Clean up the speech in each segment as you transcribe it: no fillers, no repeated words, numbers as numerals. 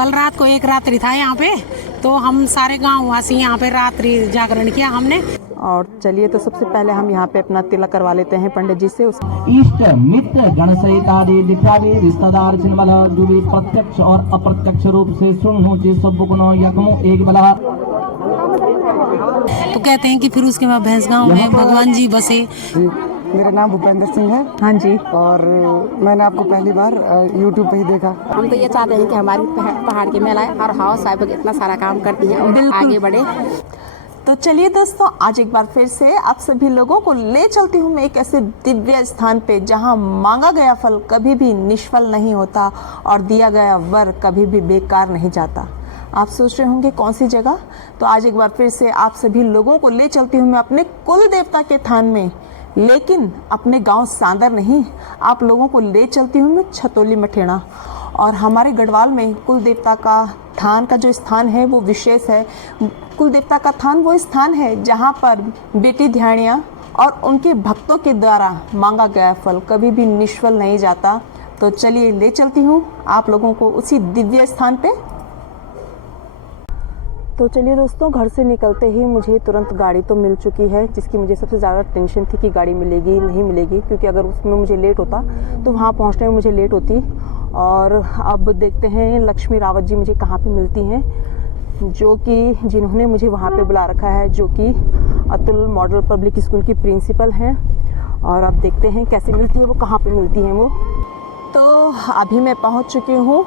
कल रात को एक रात्रि था यहाँ पे, तो हम सारे गांव वासी यहाँ पे रात्रि जागरण किया हमने। और चलिए तो सबसे पहले हम यहाँ पे अपना तिलक करवा लेते हैं पंडित जी से। इष्ट मित्र गण सहित आदि दिखावे रिश्तेदार चिन्हबला जो भी प्रत्यक्ष और अप्रत्यक्ष रूप से सुनो जी सब गुनो यकमो एक बला। तो कहते हैं कि फिर उसके बाद भैंस गांव में भगवान जी बसे। मेरा नाम भूपेंद्र सिंह है। हाँ जी। और मैंने आपको पहली बार यूट्यूब पे ही देखा। हम तो ये चाहते हैं कि हमारी पहाड़ की महिलाएं और हाउस वाइफ इतना सारा काम करती हैं और आगे बढ़े। तो चलिए दोस्तों, आज एक बार फिर से आप सभी लोगों को ले चलती हूँ मैं एक ऐसे दिव्य स्थान पे जहाँ मांगा गया फल कभी भी निष्फल नहीं होता और दिया गया वर कभी भी बेकार नहीं जाता। आप सोच रहे होंगे कौन सी जगह? तो आज एक बार फिर से आप सभी लोगों को ले चलती हूँ मैं अपने कुल देवता के थान में, लेकिन अपने गांव सांदर नहीं, आप लोगों को ले चलती हूँ मैं छतौली मठेड़ा। और हमारे गढ़वाल में कुल देवता का थान का जो स्थान है वो विशेष है। कुल देवता का थान वो स्थान है जहाँ पर बेटी ध्यानिया और उनके भक्तों के द्वारा मांगा गया फल कभी भी निष्फल नहीं जाता। तो चलिए ले चलती हूँ आप लोगों को उसी दिव्य स्थान पे। तो चलिए दोस्तों, घर से निकलते ही मुझे तुरंत गाड़ी तो मिल चुकी है, जिसकी मुझे सबसे ज़्यादा टेंशन थी कि गाड़ी मिलेगी नहीं मिलेगी, क्योंकि अगर उसमें मुझे लेट होता तो वहाँ पहुँचने में मुझे लेट होती। और अब देखते हैं लक्ष्मी रावत जी मुझे कहाँ पे मिलती हैं, जो कि जिन्होंने मुझे वहाँ पे बुला रखा है, जो कि अतुल मॉडल पब्लिक स्कूल की प्रिंसिपल हैं। और अब देखते हैं कैसे मिलती है वो, कहाँ पे मिलती हैं वो। तो अभी मैं पहुँच चुकी हूँ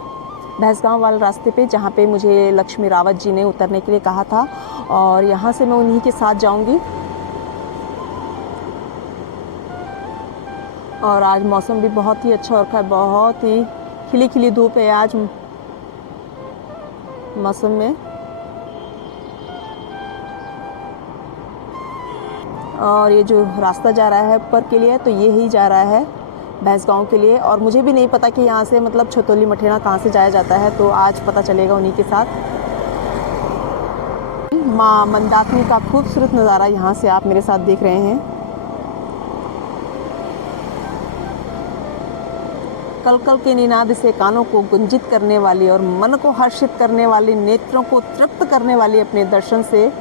भैंसगांव वाले रास्ते पे, जहाँ पे मुझे लक्ष्मी रावत जी ने उतरने के लिए कहा था, और यहाँ से मैं उन्हीं के साथ जाऊँगी। और आज मौसम भी बहुत ही अच्छा रखा है, बहुत ही खिली खिली धूप है आज मौसम में। और ये जो रास्ता जा रहा है ऊपर के लिए, तो ये ही जा रहा है भैंसगांव के लिए। और मुझे भी नहीं पता कि यहाँ से मतलब छतौली मठेड़ा कहाँ से जाया जाता है, तो आज पता चलेगा उन्हीं के साथ। माँ मंदाकिनी का खूबसूरत नज़ारा यहाँ से आप मेरे साथ देख रहे हैं। कल कल के निनाद से कानों को गुंजित करने वाली और मन को हर्षित करने वाली, नेत्रों को तृप्त करने वाली अपने दर्शन से।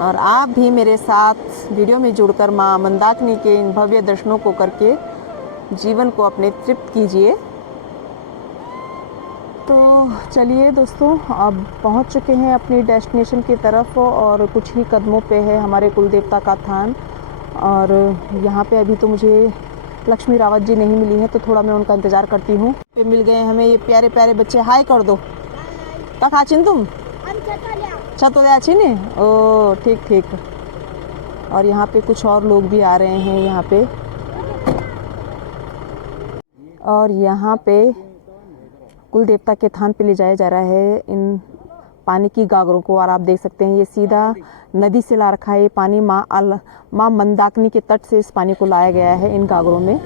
और आप भी मेरे साथ वीडियो में जुड़कर माँ मंदाकिनी के इन भव्य दर्शनों को करके जीवन को अपने तृप्त कीजिए। तो चलिए दोस्तों, अब पहुंच चुके हैं अपनी डेस्टिनेशन की तरफ, और कुछ ही कदमों पे है हमारे कुल देवता का थान। और यहाँ पे अभी तो मुझे लक्ष्मी रावत जी नहीं मिली है, तो थोड़ा मैं उनका इंतज़ार करती हूँ। पे मिल गए हमें ये प्यारे प्यारे बच्चे। हाय कर दो। कहाँ आचिन तुम? छतौली आचिन ने? ओ ठीक ठीक। और यहाँ पे कुछ और लोग भी आ रहे हैं यहाँ पे। और यहाँ पे कुल देवता के थान पे ले जाया जा रहा है इन पानी की गागरों को। और आप देख सकते हैं ये सीधा नदी से ला रखा है ये पानी। माँ मंदाकिनी के तट से इस पानी को लाया गया है इन गागरों में।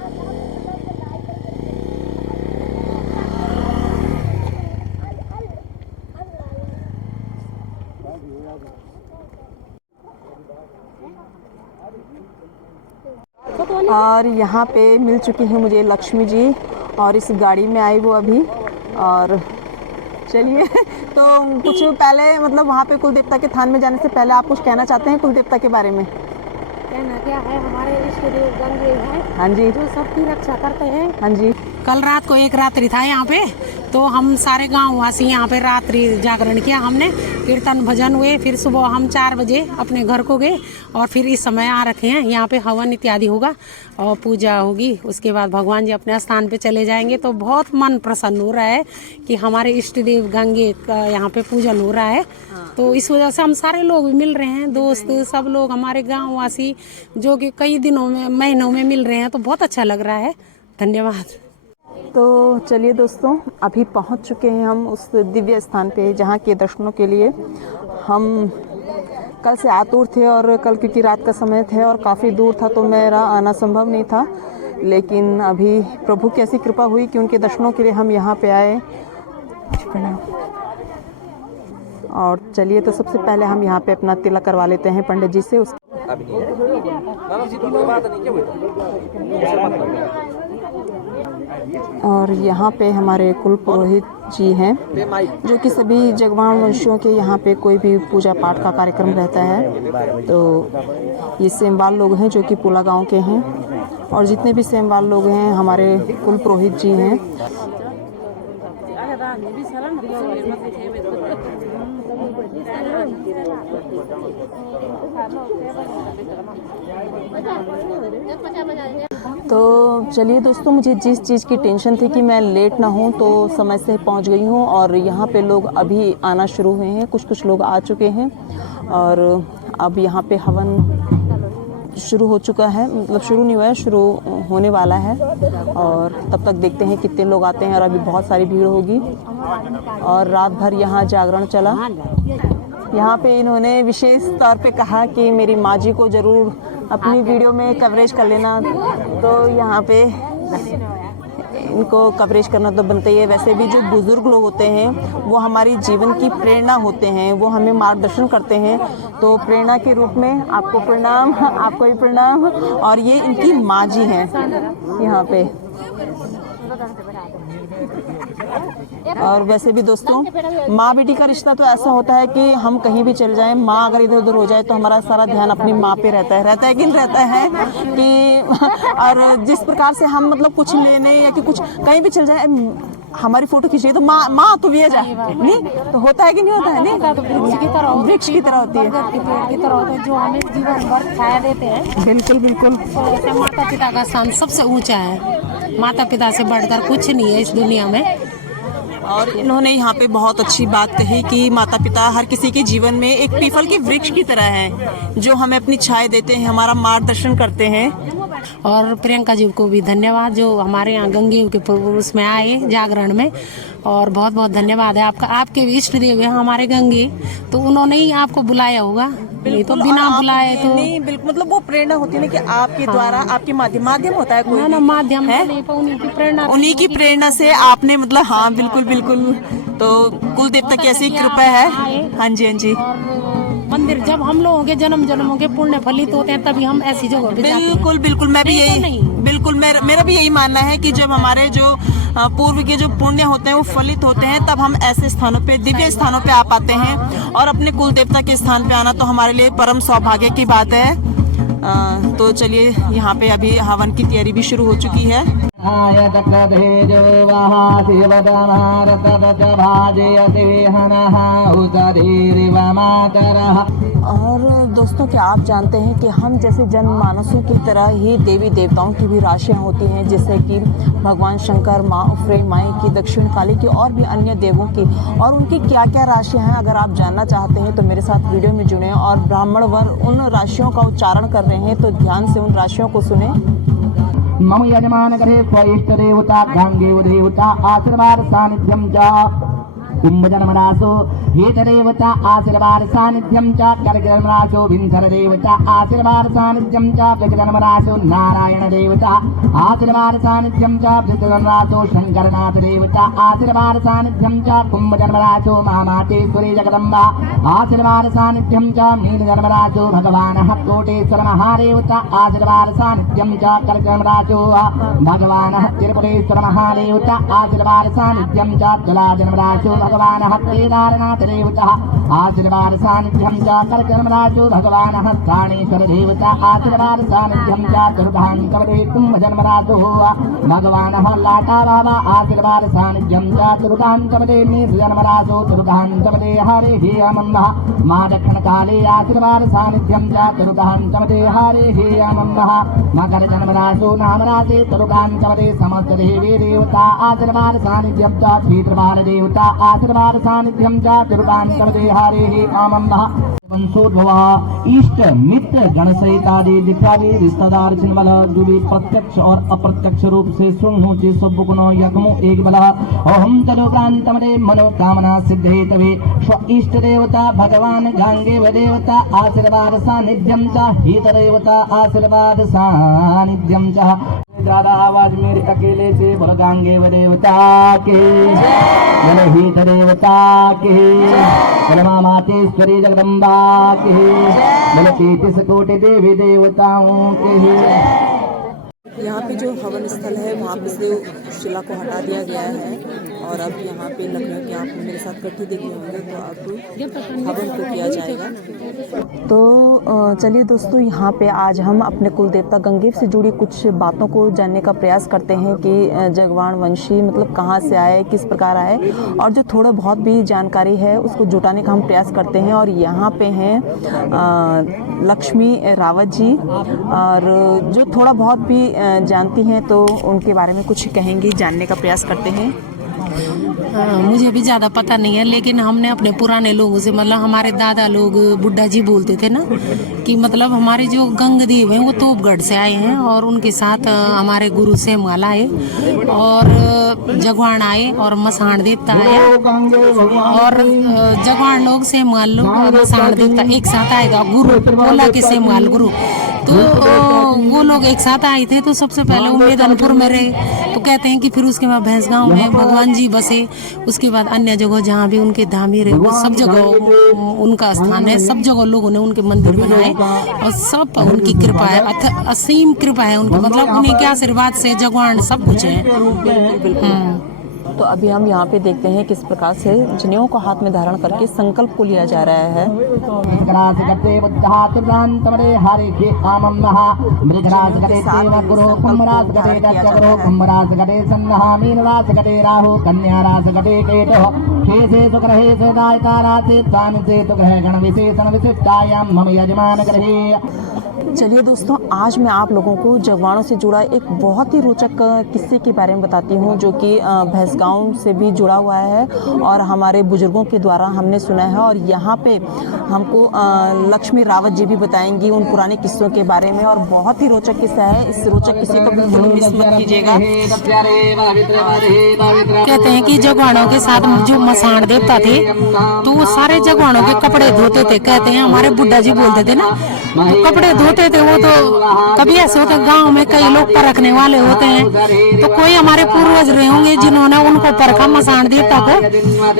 और यहाँ पे मिल चुकी हैं मुझे लक्ष्मी जी, और इस गाड़ी में आई वो अभी। और चलिए तो कुछ पहले मतलब वहाँ पे कुल देवता के थान में जाने से पहले आप कुछ कहना चाहते हैं कुल देवता के बारे में? कहना क्या है, हमारे इष्ट देव गंगे हैं। हाँ जी। जो सबकी रक्षा करते हैं। हाँ जी। कल रात को एक रात्रि था यहाँ पे, तो हम सारे गांव वासी यहाँ पे रात्रि जागरण किया हमने। कीर्तन भजन हुए, फिर सुबह हम 4 बजे अपने घर को गए, और फिर इस समय आ रखे हैं यहाँ पे हवन इत्यादि होगा और पूजा होगी। उसके बाद भगवान जी अपने स्थान पे चले जाएंगे। तो बहुत मन प्रसन्न हो रहा है कि हमारे इष्ट देव गंगे का यहाँ पे पूजन हो रहा है। तो इस वजह से हम सारे लोग मिल रहे हैं, दोस्त सब लोग हमारे गाँव वासी, जो कि कई दिनों में महीनों में मिल रहे हैं। तो बहुत अच्छा लग रहा है। धन्यवाद। तो चलिए दोस्तों, अभी पहुंच चुके हैं हम उस दिव्य स्थान पे जहां के दर्शनों के लिए हम कल से आतुर थे। और कल क्योंकि रात का समय था और काफ़ी दूर था, तो मेरा आना संभव नहीं था। लेकिन अभी प्रभु की ऐसी कृपा हुई कि उनके दर्शनों के लिए हम यहाँ पे आए। और चलिए तो सबसे पहले हम यहाँ पे अपना तिलक करवा लेते हैं पंडित जी से। और यहाँ पे हमारे कुल पुरोहित जी हैं जो कि सभी जगवान वंशियों के यहाँ पे कोई भी पूजा पाठ का कार्यक्रम रहता है तो ये सेमवाल लोग हैं जो कि पुला गांव के हैं और जितने भी सेमवाल लोग हैं हमारे कुल पुरोहित जी हैं। तो चलिए दोस्तों, मुझे जिस चीज़ की टेंशन थी कि मैं लेट ना हूँ तो समय से पहुँच गई हूँ और यहाँ पे लोग अभी आना शुरू हुए हैं, कुछ लोग आ चुके हैं और अब यहाँ पे हवन शुरू हो चुका है, मतलब शुरू नहीं हुआ है, शुरू होने वाला है और तब तक देखते हैं कितने लोग आते हैं और अभी बहुत सारी भीड़ होगी। और रात भर यहाँ जागरण चला। यहाँ पे इन्होंने विशेष तौर पे कहा कि मेरी माँ जी को ज़रूर अपनी वीडियो में कवरेज कर लेना, तो यहाँ पे इनको कवरेज करना तो बनता ही है। वैसे भी जो बुज़ुर्ग लोग होते हैं वो हमारी जीवन की प्रेरणा होते हैं, वो हमें मार्गदर्शन करते हैं, तो प्रेरणा के रूप में आपको प्रणाम, आपको भी प्रणाम। और ये इनकी माँ जी हैं यहाँ पे। और वैसे भी दोस्तों, माँ बेटी का रिश्ता तो ऐसा होता है कि हम कहीं भी चले जाएं, माँ अगर इधर उधर हो जाए तो हमारा सारा ध्यान अपनी माँ पे रहता है कि नहीं रहता है कि और जिस प्रकार से हम मतलब कुछ लेने या कि कुछ कहीं भी चल जाए, हमारी फोटो खींचे तो माँ तो भी जा नहीं तो होता है कि नहीं होता है, नहीं वृक्ष की तरह होती है, पेड़ की तरह होते हैं जो हमें जीवन भर छाया देते हैं। बिल्कुल बिल्कुल। तो ऐसे माता पिता का स्थान सबसे ऊंचा है, माता पिता से बढ़कर कुछ नहीं है इस दुनिया में। और इन्होंने यहाँ पे बहुत अच्छी बात कही कि माता पिता हर किसी के जीवन में एक पीपल के वृक्ष की तरह हैं, जो हमें अपनी छाया देते हैं, हमारा मार्गदर्शन करते हैं। और प्रियंका जी को भी धन्यवाद जो हमारे यहाँ गंगे के उसमें आए जागरण में, और बहुत बहुत धन्यवाद है आपका। आपके भी इष्ट देव है हमारे गंगे, तो उन्होंने ही आपको बुलाया होगा, नहीं तो बिना बुलाए तो नहीं। बिल्कुल, मतलब वो प्रेरणा होती है ना कि आपके द्वारा आपके माध्यम होता है कोई ना माध्यम है, उन्हीं की प्रेरणा से आपने मतलब हाँ बिल्कुल बिल्कुल। तो कुल देवता की ऐसी कृपा है। हाँ जी हाँ जी। मंदिर जब हम लोगों के जन्मों के पुण्य फलित होते हैं तभी हम ऐसी जगह पे जाते हैं। बिल्कुल बिल्कुल, मैं भी यही बिल्कुल मेरा भी यही मानना है कि जब हमारे जो पूर्व के जो पुण्य होते हैं वो फलित होते हैं तब हम ऐसे स्थानों पे, दिव्य स्थानों पे आ पाते हैं। और अपने कुल देवता के स्थान पे आना तो हमारे लिए परम सौभाग्य की बात है। तो चलिए, यहाँ पे अभी हवन की तैयारी भी शुरू हो चुकी है। और दोस्तों, क्या आप जानते हैं कि हम जैसे जनमानसों की तरह ही देवी देवताओं की भी राशियाँ होती हैं, जैसे कि भगवान शंकर, माँ उफ्रे, माई की, दक्षिण काली की और भी अन्य देवों की, और उनकी क्या क्या राशियाँ हैं अगर आप जानना चाहते हैं तो मेरे साथ वीडियो में जुड़ें। और ब्राह्मण वर उन राशियों का उच्चारण कर रहे हैं तो ध्यान से उन राशियों को सुने। मम यजमान गृहे स्वइष्ट देवता गांगेव देवता आशीर्वाद सानिध्यम च कुंभ जन्मराशो हेत देवता आशीर्वाद सानिध्यम च कर्क जन्मराशो विंशर देवता आशीर्वाद सानिध्यम च वृक जन्मराशो नारायण देवता आशीर्वाद सानिध्यम च वृक जन्मराशो शंकरनाथ देवता आशीर्वाद सानिध्यम च कुंभ जन्मराशो महामातेश्वरी जगदम्बा आशीर्वाद सानिध्यम च मीन जन्मराशो भगवान कोटेश्वर महादेवता आशीर्वाद सानिध्यम च कर्क जन्मराशो भगवान त्रिपुरेश्वर महादेवता आशीर्वाद सानिध्यम च तुला जन्मराशो भगवान केदारनाथ देवता आशीर्वाद सानिध्यम च कर्क जन्मराशो भगवान स्थानेश्वर देवता आशीर्वाद सानिध्यम च दुर्गांकवदे कुंभ जन्मराशो भगवान लाटा बाबा आशीर्वाद सानिध्यम च दुर्गांकवदे मेष जन्मराशो दुर्गांकवदे हरे हे आनंद माँ दक्षिण काले आशीर्वाद सानिध्यम च दुर्गांकवदे हरे हे आनंद मकर जन्मराशो नामराशे दुर्गांकवदे समस्त देवी देवता आशीर्वाद सानिध्यम च क्षेत्रपाल देवता आशीर्वाद सानिध्यम च दुर्गांकवदे हरे हे आनंद वंशोद्भव इष्ट मित्र गण सहितादि दिखावी रिश्तेदार चिन्ह जो भी प्रत्यक्ष और अप्रत्यक्ष रूप से सुनो चे सब गुणो यकमो एक बला ओम तदुप्रांत मदे मनोकामना सिद्धे तवे स्व इष्ट देवता भगवान गांगेव देवता आशीर्वाद सानिध्यम च हित देवता आशीर्वाद सानिध्यम च। ज्यादा आवाज मेरे अकेले से बोल गांगेव देवता के बोल हित देवता के बोल माँ मातेश्वरी जगदम्बा के बोल 33 कोटि देवी देवताओं के। यहाँ पे जो हवन स्थल है वहाँ पे से शिला को हटा दिया गया है और अब यहाँ पे लकड़ियों के आप मेरे साथ इकट्ठी देखे होंगे तो अब हवन को किया जाएगा। तो चलिए दोस्तों, यहाँ पे आज हम अपने कुल देवता गंगेव से जुड़ी कुछ बातों को जानने का प्रयास करते हैं कि जगवाण वंशी मतलब कहाँ से आए, किस प्रकार आए, और जो थोड़ा बहुत भी जानकारी है उसको जुटाने का हम प्रयास करते हैं। और यहाँ पे हैं लक्ष्मी रावत जी, और जो थोड़ा बहुत भी जानती हैं तो उनके बारे में कुछ कहेंगी, जानने का प्रयास करते हैं। मुझे भी ज़्यादा पता नहीं है, लेकिन हमने अपने पुराने लोगों से, मतलब हमारे दादा लोग, बुड्ढा जी बोलते थे ना कि मतलब हमारे जो गंगदेव हैं वो तोपगढ़ से आए हैं और उनके साथ हमारे गुरु सेमवाल आए और जगवाण आए और मसाण देवता आया और जगवाण लोग, सेमवाल लोग और मसाण देवता एक साथ आएगा। गुरु बोला कि सेमवाल गुरु, तो वो लोग एक साथ आए थे। तो सबसे पहले वो मैदानपुर में रहे, तो कहते हैं कि फिर उसके बाद भैंसगांव में भगवान जी बसे, उसके बाद अन्य जगह जहाँ भी उनके धामी रहे वो सब जगह उनका स्थान है, सब जगह लोगों ने उनके मंदिर बनाए और सब उनकी कृपा है, असीम कृपा है उनकी, मतलब उन्हीं के आशीर्वाद से जगवान सब कुछ है। तो अभी हम यहाँ पे देखते हैं किस प्रकार से जनेऊ को हाथ में धारण करके संकल्प को लिया जा रहा है। चलिए दोस्तों, आज मैं आप लोगों को जगवाणों से जुड़ा एक बहुत ही रोचक किस्से के बारे में बताती हूँ, जो कि भैंसगांव से भी जुड़ा हुआ है और हमारे बुजुर्गों के द्वारा हमने सुना है। और यहाँ पे हमको लक्ष्मी रावत जी भी बताएंगी उन पुराने किस्सों के बारे में, और बहुत ही रोचक किस्सा है। इस रोचक किस्से को बिल्कुल मिस मत कीजिएगा। कहते हैं कि जगवाणों के साथ जो मसाण देवता थे तो वो सारे जगवाणों के कपड़े धोते थे। कहते हैं हमारे बुड्ढा जी बोलते थे ना, तो कपड़े धोते थे वो। तो कभी ऐसे होते गांव में कई लोग परखने वाले होते हैं, तो कोई हमारे पूर्वज रहे होंगे जिन्होंने उनको परखा मसाण देवता को,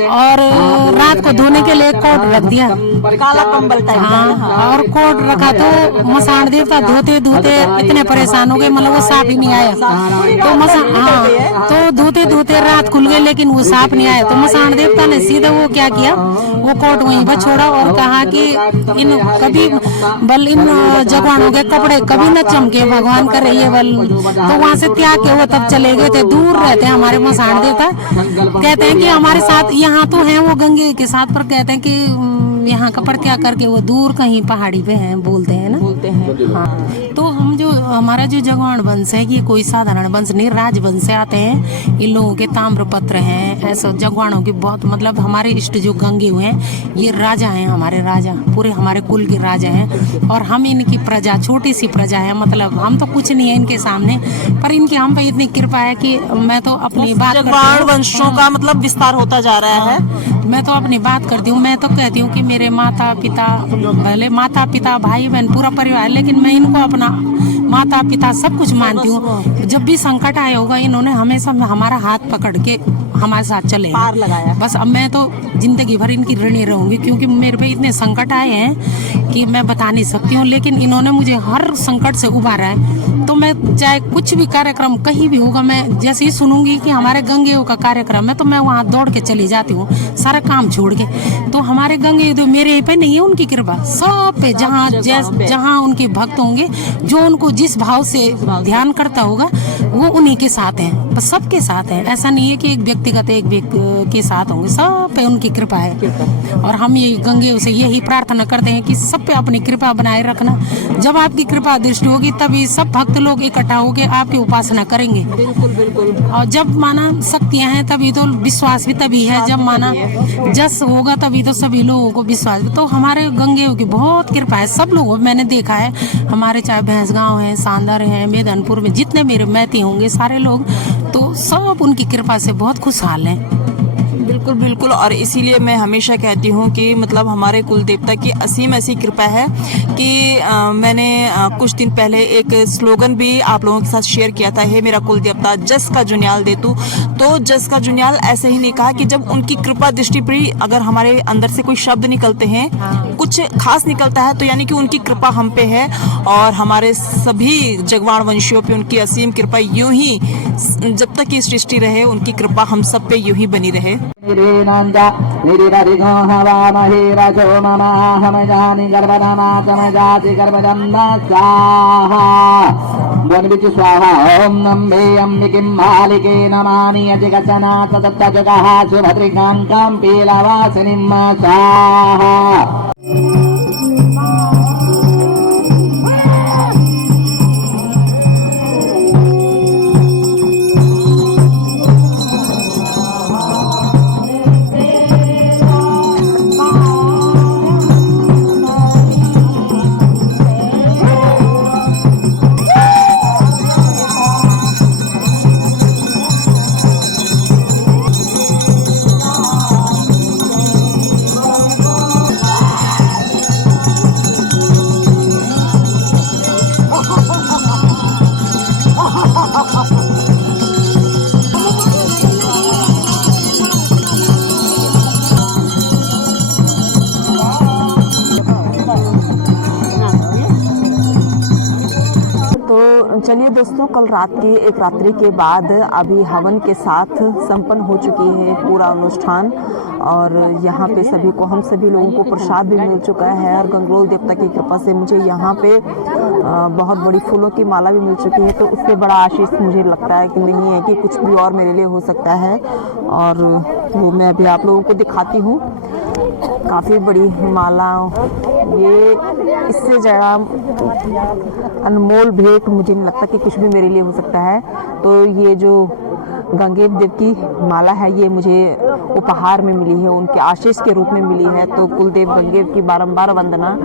और रात को धोने के लिए कोट रख दिया, काला कंबल टाइप। हाँ, और कोट रखा तो मसाण देवता धोते धोते इतने परेशान हो गए, मतलब वो साफ ही नहीं आया। तो तो धोते धोते रात खुल गई लेकिन वो साफ नहीं आया। तो मसाण देवता ने सीधे वो क्या किया, वो कोट वहीं पर छोड़ा और कहा कि इन कभी बल इन जगवाणों के कपड़े कभी न चमके, भगवान करे ये बल। तो वहाँ से त्याग के वो तब चले गए थे। दूर रहते हैं हमारे मसाण देवता। कहते हैं कि हमारे साथ यहाँ तो हैं वो गंगे के साथ, पर कहते हैं कि यहाँ का परित्याग करके वो दूर कहीं पहाड़ी पे हैं, बोलते हैं ना, बोलते हैं। हाँ। तो हम जो हमारा जो जगवाण वंश है ये कोई साधारण वंश नहीं, राजवंश से आते हैं। इन लोगों के ताम्रपत्र हैं, ऐसा जगवाणों की बहुत, मतलब हमारे इष्ट जो गंगे हुए हैं ये राजा हैं, हमारे राजा, पूरे हमारे कुल के राजा हैं। और हम इनकी प्रजा, छोटी सी प्रजा है, मतलब हम तो कुछ नहीं है इनके सामने, पर इनकी हम पे इतनी कृपा है कि मैं तो अपनी बात जगवाण वंशों का मतलब विस्तार होता जा रहा है। मैं तो अपनी बात करती हूँ। मैं तो कहती हूँ कि मेरे माता पिता, पहले माता पिता भाई बहन पूरा परिवार, लेकिन मैं इनको अपना माता पिता सब कुछ मानती हूँ। जब भी संकट आया होगा इन्होंने हमेशा हमारा हाथ पकड़ के हमारे साथ चले, पार लगाया। बस अब मैं तो जिंदगी भर इनकी ऋणी रहूंगी, क्योंकि मेरे पे इतने संकट आए हैं कि मैं बता नहीं सकती हूँ, लेकिन इन्होंने मुझे हर संकट से उबारा है। तो मैं चाहे कुछ भी कार्यक्रम कहीं भी होगा, मैं जैसे ही सुनूंगी कि हमारे गंगेव का कार्यक्रम है तो मैं वहाँ दौड़ के चली जाती हूँ, सारा काम छोड़ के। तो हमारे गंगे तो मेरे पे नहीं है उनकी कृपा, सब पे जहाँ उनके भक्त होंगे, जो उनको जिस भाव से ध्यान करता होगा वो उन्हीं के साथ है, बस सबके साथ है। ऐसा नहीं है कि एक व्यक्तिगत एक व्यक्ति के साथ होंगे, सब पे उनकी कृपा है। और हम ये गंगे से यही प्रार्थना करते हैं कि सब पे अपनी कृपा बनाए रखना। जब आपकी कृपा दृष्टि होगी तभी सब भक्त लोग इकट्ठा होकर आपकी उपासना करेंगे। बिल्कुल बिल्कुल। और जब माना शक्तियां हैं तभी तो विश्वास भी तभी है, जब माना जस होगा तभी तो सभी लोगों को विश्वास। तो हमारे गंगेव की बहुत कृपा है, सब लोगों मैंने देखा है, हमारे चाहे भैंसगांव है, सांदर है, मैदानपुर में जितने मेरे मैती होंगे सारे लोग, तो सब उनकी कृपा से बहुत खुशहाल हैं। बिल्कुल बिल्कुल। और इसीलिए मैं हमेशा कहती हूँ कि मतलब हमारे कुल देवता की असीम ऐसी कृपा है कि मैंने कुछ दिन पहले एक स्लोगन भी आप लोगों के साथ शेयर किया था, हे मेरा कुल देवता जस का जुनियाल दे तू। तो जस का जुनियाल ऐसे ही नहीं कहा कि जब उनकी कृपा दृष्टि पड़ी, अगर हमारे अंदर से कोई शब्द निकलते हैं, कुछ खास निकलता है, तो यानी कि उनकी कृपा हम पे है और हमारे सभी जगवाण वंशियों पे उनकी असीम कृपा यूं ही जब तक ये सृष्टि रहे उनकी कृपा हम सब पे यूं ही बनी रहे। स्वाहा ओम नम्बे अम्बिकिं मालिके नमानि अजगचना तदत्त जगः सुभद्रिकांकां पीलवासिनीं स्वाहा। चलिए दोस्तों, कल रात की एक रात्रि के बाद अभी हवन के साथ संपन्न हो चुकी है पूरा अनुष्ठान और यहाँ पे सभी को, हम सभी लोगों को प्रसाद भी मिल चुका है और गंगरोल देवता की कृपा से मुझे यहाँ पे बहुत बड़ी फूलों की माला भी मिल चुकी है। तो उससे बड़ा आशीष मुझे लगता है कि नहीं है कि कुछ भी और मेरे लिए हो सकता है और वो मैं अभी आप लोगों को दिखाती हूँ। काफ़ी बड़ी माला, ये इससे ज़्यादा अनमोल भेंट मुझे नहीं लगता कि कुछ भी मेरे लिए हो सकता है। तो ये जो गंगेव देव की माला है ये मुझे उपहार में मिली है, उनके आशीष के रूप में मिली है। तो कुलदेव गंगेव की बारंबार वंदना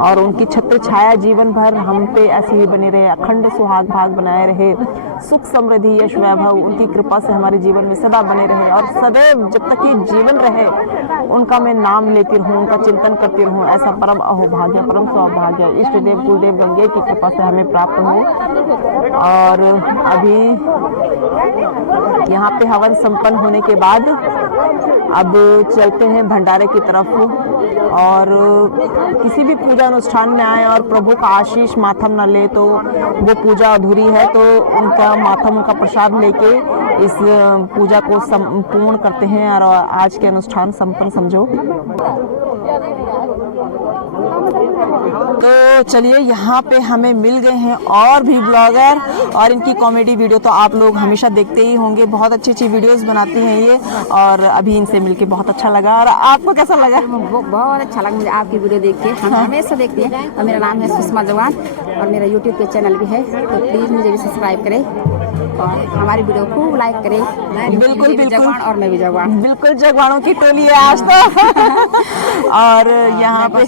और उनकी छत्र छाया जीवन भर हम पे ऐसी ही बने रहे, अखंड सुहाग भाग बनाए रहे, सुख समृद्धि यश वैभव उनकी कृपा से हमारे जीवन में सदा बने रहे और सदैव जब तक ये जीवन रहे उनका मैं नाम लेती रहूँ, उनका चिंतन करती रहूँ। ऐसा परम अहोभाग्य, परम सौभाग्य इष्ट देव कुलदेव गंगेव की कृपा से हमें प्राप्त हो। और अभी यहाँ पे हवन संपन्न होने के बाद अब चलते हैं भंडारे की तरफ और किसी भी पूजा अनुष्ठान में आए और प्रभु का आशीष माथम न ले तो वो पूजा अधूरी है। तो उनका माथम, उनका प्रसाद लेके इस पूजा को संपूर्ण करते हैं और आज के अनुष्ठान संपन्न समझो। तो चलिए, यहाँ पे हमें मिल गए हैं और भी ब्लॉगर और इनकी कॉमेडी वीडियो तो आप लोग हमेशा देखते ही होंगे, बहुत अच्छी अच्छी वीडियोस बनाती हैं ये और अभी इनसे मिलके बहुत अच्छा लगा। और आपको कैसा लगा? बहुत अच्छा लगा मुझे आपकी वीडियो देख के। हम हमेशा देखते हैं और मेरा नाम है सुषमा जवान और मेरा यूट्यूब पे चैनल भी है, तो प्लीज़ मुझे भी सब्सक्राइब करें और हमारी वीडियो को लाइक करें। बिल्कुल बिल्कुल, और मैं भी जगवान, बिल्कुल जगवानों की टोली है आज तो। और यहाँ पे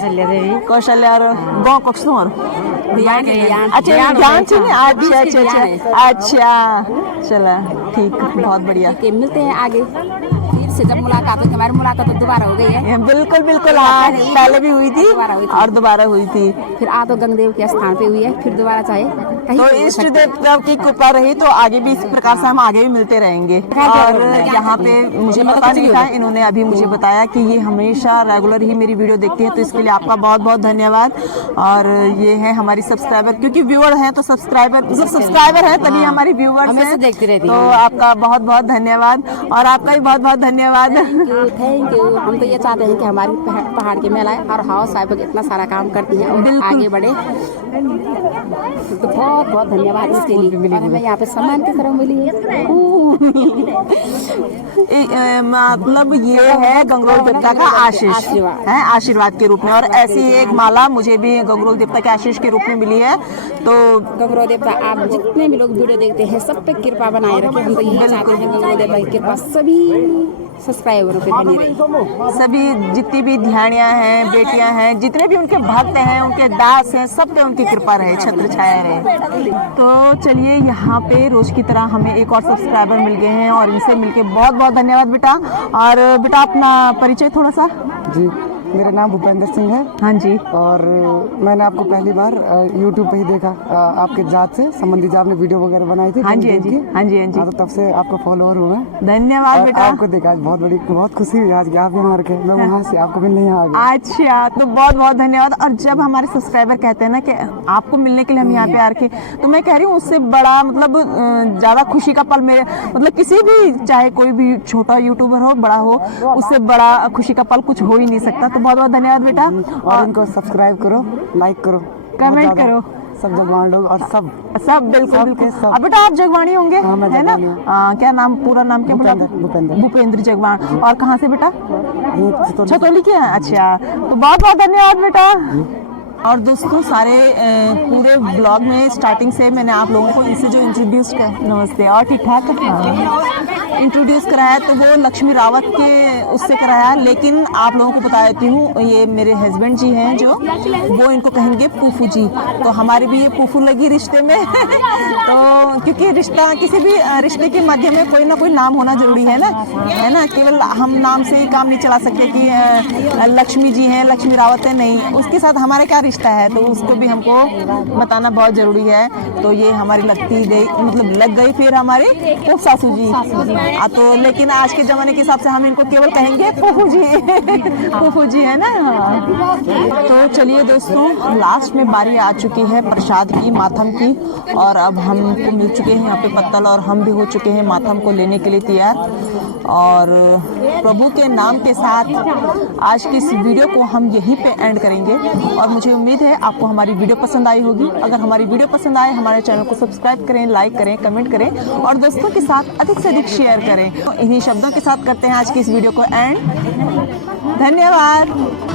कौशल्या और गाँव कौशल अच्छा ध्यान से अच्छा अच्छा अच्छा अच्छा, चला ठीक, बहुत बढ़िया। मिलते हैं आगे फिर से जब मुलाकात होगी। हमारी मुलाकात तो दोबारा हो गई है। बिल्कुल बिल्कुल, हाँ पहले भी हुई थी और दोबारा हुई थी, फिर तो गंगदेव के स्थान पे हुई है, फिर दोबारा चाहे तो इष्ट देव की कृपा रही तो आगे भी इस प्रकार से हम आगे भी मिलते रहेंगे। और यहाँ पे मुझे पता नहीं था, इन्होंने अभी मुझे बताया कि ये हमेशा रेगुलर ही मेरी वीडियो देखती है, तो इसके लिए आपका बहुत बहुत धन्यवाद। और ये है हमारी सब्सक्राइबर, क्योंकि व्यूअर हैं तो सब्सक्राइबर है तभी हमारी व्यूअर्स हैं, देखती रहती तो आपका बहुत बहुत धन्यवाद और आपका भी बहुत बहुत धन्यवाद। Thank you. हम तो ये चाहते हैं कि हमारी पहाड़ के मेला और हाउस साहब इतना सारा काम करती है और आगे बढ़े, तो बहुत बहुत धन्यवाद इसके लिए। और हमें यहाँ पे सम्मान की तरह मिली है। मतलब ये है गंगरोल देवता का आशीष है, आशीर्वाद के रूप में। और ऐसी एक माला मुझे भी गंगरोल देवता के आशीष के रूप में मिली है। तो गंगरोल देवता, आप जितने भी लोग वीडियो देखते हैं सब पे कृपा बनाए रखे। हम तो यही चाहते हैं गंगरोल देवता की कृपा सभी सब्सक्राइबरों पे बनी रही। सभी जितनी भी ध्यानियाँ हैं, बेटियां हैं, जितने भी उनके भक्त हैं, उनके दास हैं, सब पे उनकी कृपा रहे, छत्र छाया रहे। तो चलिए, यहाँ पे रोज की तरह हमें एक और सब्सक्राइबर मिल गए हैं और इनसे मिलके बहुत बहुत धन्यवाद बेटा। और बेटा अपना परिचय थोड़ा सा। जी, मेरा नाम भूपेंद्र सिंह है। हाँ जी। और मैंने आपको पहली बार यूट्यूब पे ही देखा, आपके जात से संबंधित जो आपने वीडियो वगैरह बनाई थी। हाँ जी, हाँ जी, हाँ जी, हाँ जी। तो तब से आपका फॉलोअर हूँ मैं। धन्यवाद और बेटा। आपको देखा आज बहुत खुशी हुई आज कि आप यहाँ रखे, मैं वहाँ से आपको मिलने यहाँ आ गया। अच्छा, तो बहुत बहुत धन्यवाद। और जब हमारे सब्सक्राइबर कहते हैं ना कि आपको मिलने के लिए हम यहाँ पे आ रखे, तो मैं कह रही हूँ उससे बड़ा मतलब ज़्यादा खुशी का पल मेरे मतलब किसी भी, चाहे कोई भी छोटा यूट्यूबर हो बड़ा हो, उससे बड़ा खुशी का पल कुछ हो ही नहीं सकता। तो बहुत बहुत धन्यवाद बेटा। और इनको सब्सक्राइब करो, लाइक करो, कमेंट करो, सब जगवान लोग और सब बिल्कुल बिल्कुल। सब। अब बेटा आप जगवाणी होंगे, हाँ, मैं है ना? जगवाणी हूँ। क्या नाम, पूरा नाम क्या बोला? भूपेंद्र जगवाण। और कहाँ से बेटा? छतौली के हैं। अच्छा, तो बहुत बहुत धन्यवाद बेटा। और दोस्तों सारे पूरे ब्लॉग में स्टार्टिंग से मैंने आप लोगों को इसे जो इंट्रोड्यूस कर, नमस्ते, और ठीक ठाक इंट्रोड्यूस कराया, तो वो लक्ष्मी रावत के उससे कराया। लेकिन आप लोगों को बता देती हूँ, ये मेरे हस्बैंड जी हैं जो, वो इनको कहेंगे फूफू जी। तो हमारे भी ये फूफू लगी रिश्ते में तो क्योंकि रिश्ता, किसी भी रिश्ते के माध्यम में कोई ना कोई नाम होना जरूरी है ना? केवल हम नाम से ही काम नहीं चला सकते कि लक्ष्मी जी हैं, लक्ष्मी रावत है, नहीं, उसके साथ हमारा क्या रिश्ता है, तो उसको भी हमको बताना बहुत जरूरी है। तो ये हमारी लगती गई, मतलब लग गई फिर हमारे फूफ सासू जी। तो लेकिन आज के ज़माने के हिसाब से हम इनको केवल कहेंगे फूफू जी फूफू जी, है ना? तो चलिए दोस्तों, लास्ट में बारी आ चुकी है प्रसाद की, माथम की। और अब हमको मिल चुके हैं यहाँ पे पत्तल, और हम भी हो चुके हैं माथम को लेने के लिए तैयार। और प्रभु के नाम के साथ आज की इस वीडियो को हम यहीं पे एंड करेंगे। और मुझे उम्मीद है आपको हमारी वीडियो पसंद आई होगी। अगर हमारी वीडियो पसंद आए, हमारे चैनल को सब्सक्राइब करें, लाइक करें, कमेंट करें और दोस्तों के साथ अधिक से अधिक शेयर करें। तो इन्हीं शब्दों के साथ करते हैं आज की इस वीडियो को एंड। धन्यवाद।